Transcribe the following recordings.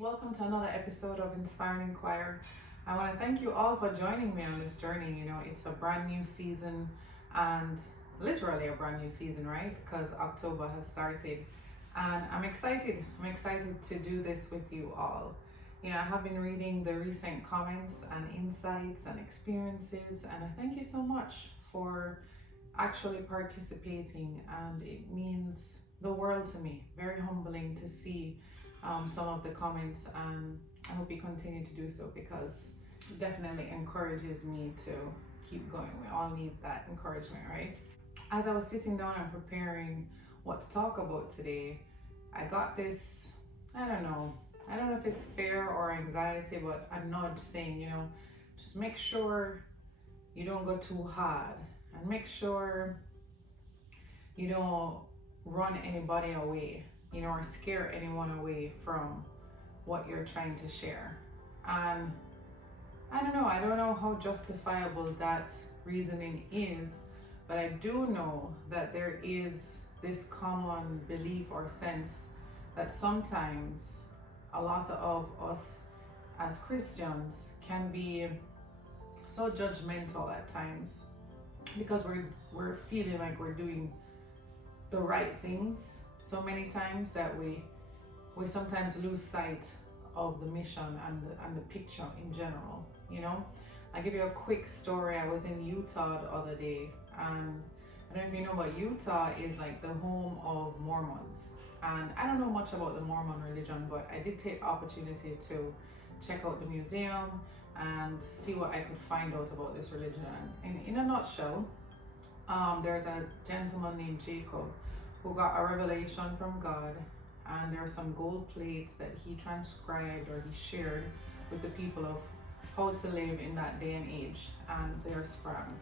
Welcome to another episode of Inspire and Inquire. I want to thank you all for joining me on this journey. It's a brand new season and literally a brand new season, right? Because October has started and I'm excited. I'm excited to do this with you all. I have been reading the recent comments and insights and experiences, and I thank you so much for actually participating, and it means the world to me. Very humbling to see some of the comments, and I hope you continue to do so because it definitely encourages me to keep going. We all need that encouragement, right? As I was sitting down and preparing what to talk about today, I got this, I don't know if it's fear or anxiety, but a nudge saying, just make sure you don't go too hard and make sure you don't run anybody away, or scare anyone away from what you're trying to share. And I don't know how justifiable that reasoning is, but I do know that there is this common belief or sense that sometimes a lot of us as Christians can be so judgmental at times because we're feeling like we're doing the right things so many times that we sometimes lose sight of the mission and the picture in general. I'll give you a quick story. I was in Utah the other day, and I don't know if you know, but Utah is like the home of Mormons. And I don't know much about the Mormon religion, but I did take the opportunity to check out the museum and see what I could find out about this religion. And in a nutshell, there's a gentleman named Jacob who got a revelation from God, and there are some gold plates that he transcribed or he shared with the people of how to live in that day and age, and there's from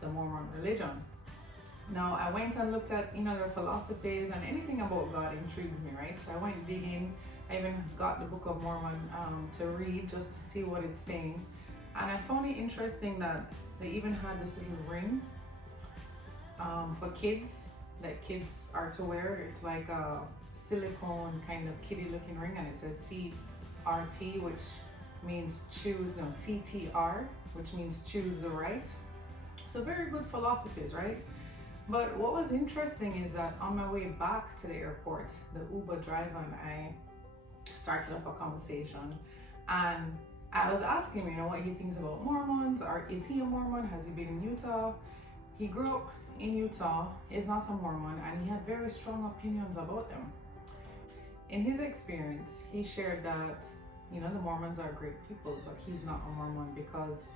the Mormon religion. Now I went and looked at their philosophies, and anything about God intrigues me, right? So I went digging. I even got the Book of Mormon to read just to see what it's saying, and I found it interesting that they even had this little ring for kids that kids are to wear. It's like a silicone kind of kitty looking ring, and it says CRT, which means choose, CTR, which means choose the right. So very good philosophies, right? But what was interesting is that on my way back to the airport, the Uber driver and I started up a conversation, and I was asking him, what he thinks about Mormons, or is he a Mormon? Has he been in Utah? He grew up in Utah, is not a Mormon, and he had very strong opinions about them. In his experience, he shared that, the Mormons are great people, but he's not a Mormon because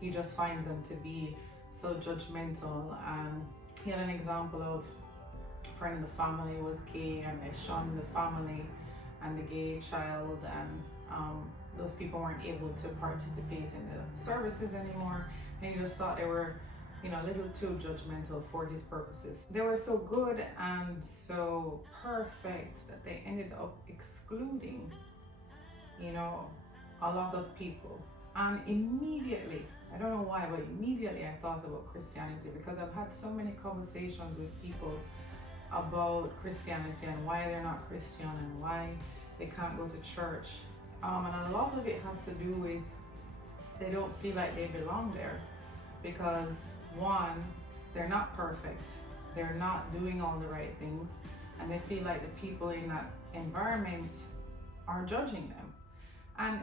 he just finds them to be so judgmental. And he had an example of a friend in the family was gay, and they shunned the family and the gay child, and those people weren't able to participate in the services anymore, and he just thought they were a little too judgmental for his purposes. They were so good and so perfect that they ended up excluding a lot of people. And immediately, I don't know why, but immediately I thought about Christianity, because I've had so many conversations with people about Christianity and why they're not Christian and why they can't go to church. And a lot of it has to do with they don't feel like they belong there, because one, they're not perfect, they're not doing all the right things, and they feel like the people in that environment are judging them. And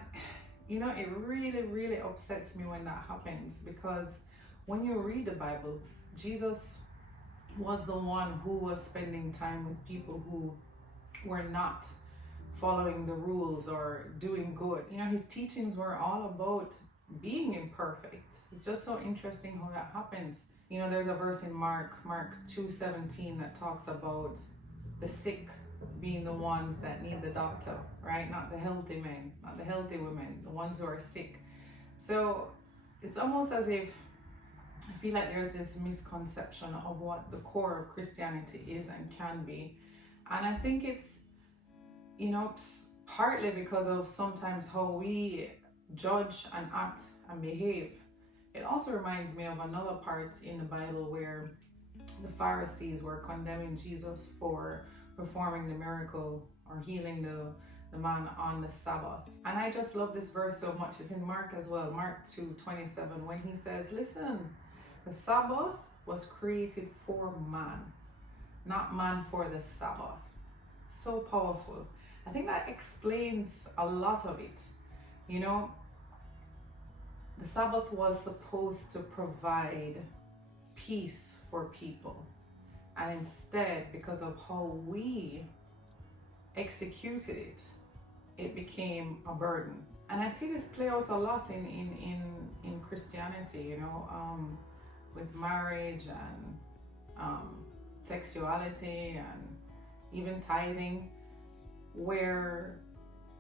it really upsets me when that happens, because when you read the Bible, Jesus was the one who was spending time with people who were not following the rules or doing good. His teachings were all about being imperfect. It's just so interesting how that happens. There's a verse in Mark 2:17 that talks about the sick being the ones that need the doctor, right? Not the healthy men, not the healthy women, the ones who are sick. So it's almost as if I feel like there's this misconception of what the core of Christianity is and can be. And I think it's, partly because of sometimes how we judge and act and behave. It also reminds me of another part in the Bible where the Pharisees were condemning Jesus for performing the miracle or healing the man on the Sabbath. And I just love this verse so much. It's in Mark as well, Mark 2:27, when he says, listen, the Sabbath was created for man, not man for the Sabbath. So powerful. I think that explains a lot of it. You know, the Sabbath was supposed to provide peace for people. And instead, because of how we executed it, it became a burden. And I see this play out a lot in Christianity, you know, with marriage and sexuality and even tithing, where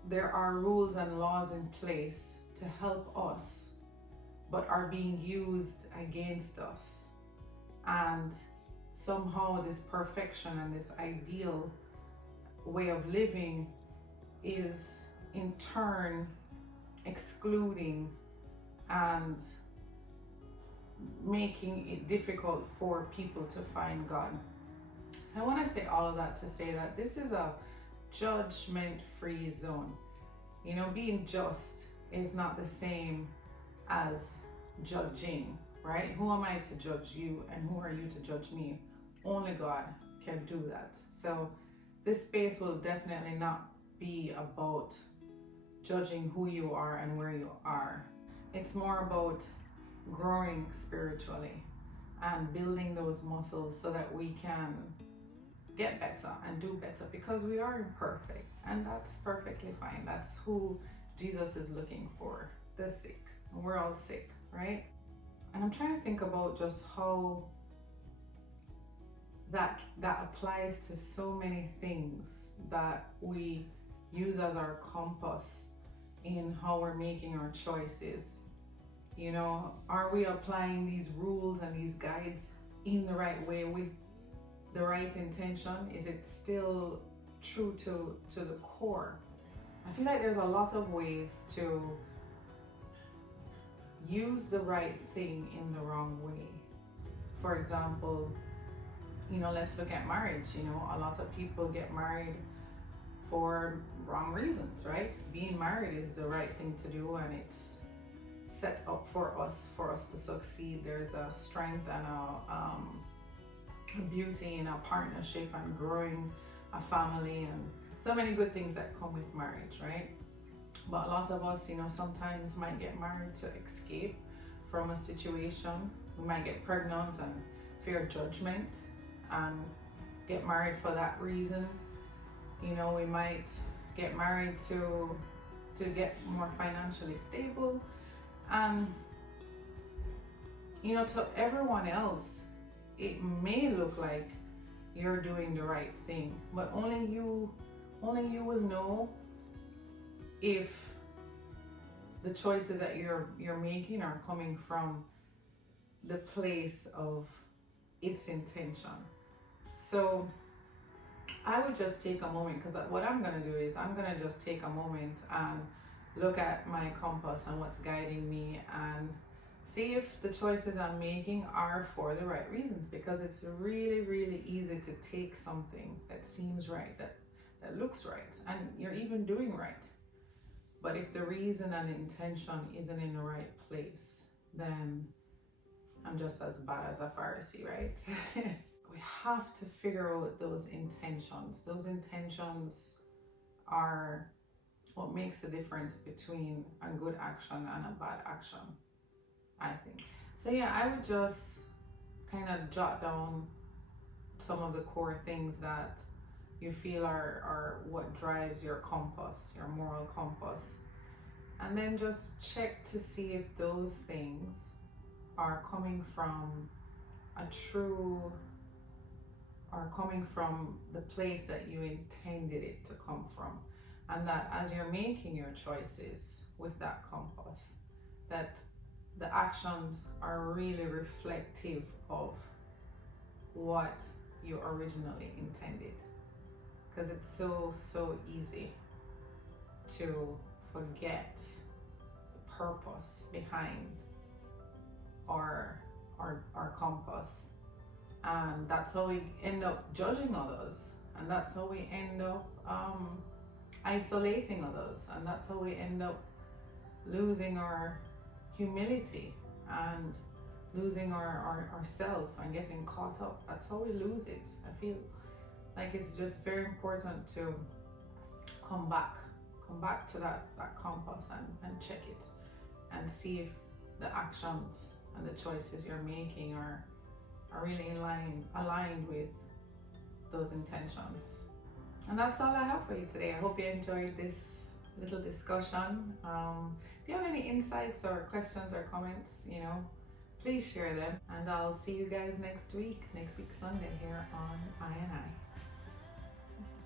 there are rules and laws in place to help us, but are being used against us. And somehow this perfection and this ideal way of living is in turn excluding and making it difficult for people to find God. So I want to say all of that to say that this is a judgment-free zone. You know, being just is not the same as judging, right? Who am I to judge you, and who are you to judge me? Only God can do that. So this space will definitely not be about judging who you are and where you are. It's more about growing spiritually and building those muscles so that we can get better and do better, because we are imperfect, and that's perfectly fine. That's who Jesus is looking for, the sick. We're all sick, right? And I'm trying to think about just how that applies to so many things that we use as our compass in how we're making our choices. You know, are we applying these rules and these guides in the right way with the right intention? Is it still true to the core? I feel like there's a lot of ways to use the right thing in the wrong way. For example, you know, let's look at marriage. You know, a lot of people get married for wrong reasons, right? Being married is the right thing to do, and it's set up for us to succeed. There's a strength and a beauty in a partnership and growing a family, and so many good things that come with marriage, right? But a lot of us, you know, sometimes might get married to escape from a situation. We might get pregnant and fear judgment and get married for that reason. You know, we might get married to get more financially stable. And, you know, to everyone else, it may look like you're doing the right thing, but only you will know if the choices that you're making are coming from the place of its intention. So I would just take a moment, because what I'm going to do is I'm going to just take a moment and look at my compass and what's guiding me, and see if the choices I'm making are for the right reasons, because it's really, really easy to take something that seems right, that looks right, and you're even doing right. But if the reason and intention isn't in the right place, then I'm just as bad as a Pharisee, right? We have to figure out those intentions. Those intentions are what makes the difference between a good action and a bad action, I think. So yeah, I would just kind of jot down some of the core things that you feel are what drives your compass, your moral compass. And then just check to see if those things are coming from coming from the place that you intended it to come from. And that as you're making your choices with that compass, that the actions are really reflective of what you originally intended. Because it's so easy to forget the purpose behind our compass, and that's how we end up judging others, and that's how we end up isolating others, and that's how we end up losing our humility and losing our self and getting caught up. That's how we lose it. I feel like it's just very important to come back to that compass and check it and see if the actions and the choices you're making are really aligned with those intentions. And that's all I have for you today. I hope you enjoyed this little discussion. If you have any insights or questions or comments, please share them. And I'll see you guys next week Sunday here on I and I.